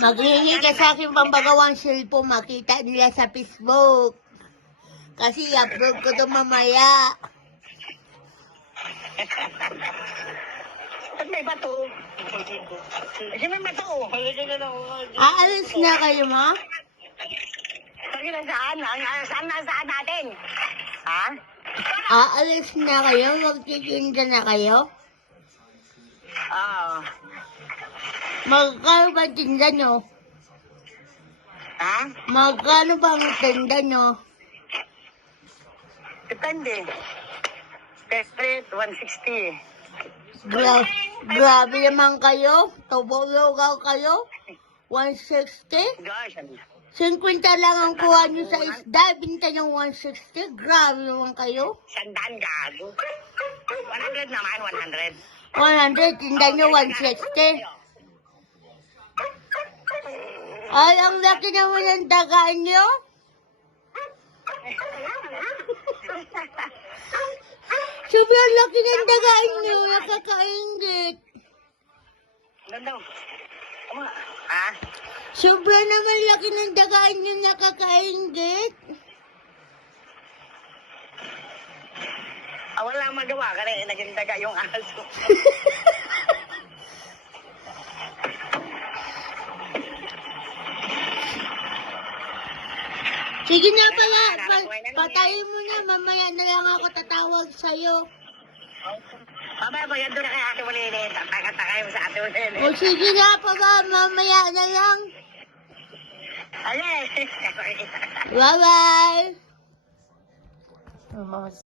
Maghihingi ka sa akin pambagawang cellphone, makita nila sa Facebook. Kasi i-upload ko to mamaya. At may bato. Kasi may bato. Aalis na kayo, ma? Sige na saan? Saan natin? Ha? Aalis na kayo? Magtitinda na kayo? Oo. Magkano ba tinda nyo? Ha? Magkano ba ang tinda nyo? Depende. Desperate, 160. Grabe naman kayo. Tubo-lugaw kayo. 160? Gosh. 50 lang ang kuha nyo sa isda. Binta ng 160. Grabe naman kayo. Sandaan gago. 100 naman, 100. 100. Tinda nyo 160. Ay, ang laki naman ng dagaan nyo. Sobrang laki ng dagaan nyo. Nakakaingit. Ganda. Ha? Sobrang naman laki ng dagaan nyo. Nakakaingit. Wala magawa ka na. Naging daga yung aso. Sige na pala. Patayin mo na. Mamaya na lang ako tatawag sa'yo. Mamaya pag doon na kay Ate Malilit. Taka-taka mo sa Ate Malilit. O sige na pa ba. Mamaya na lang. Ay, Bye-bye.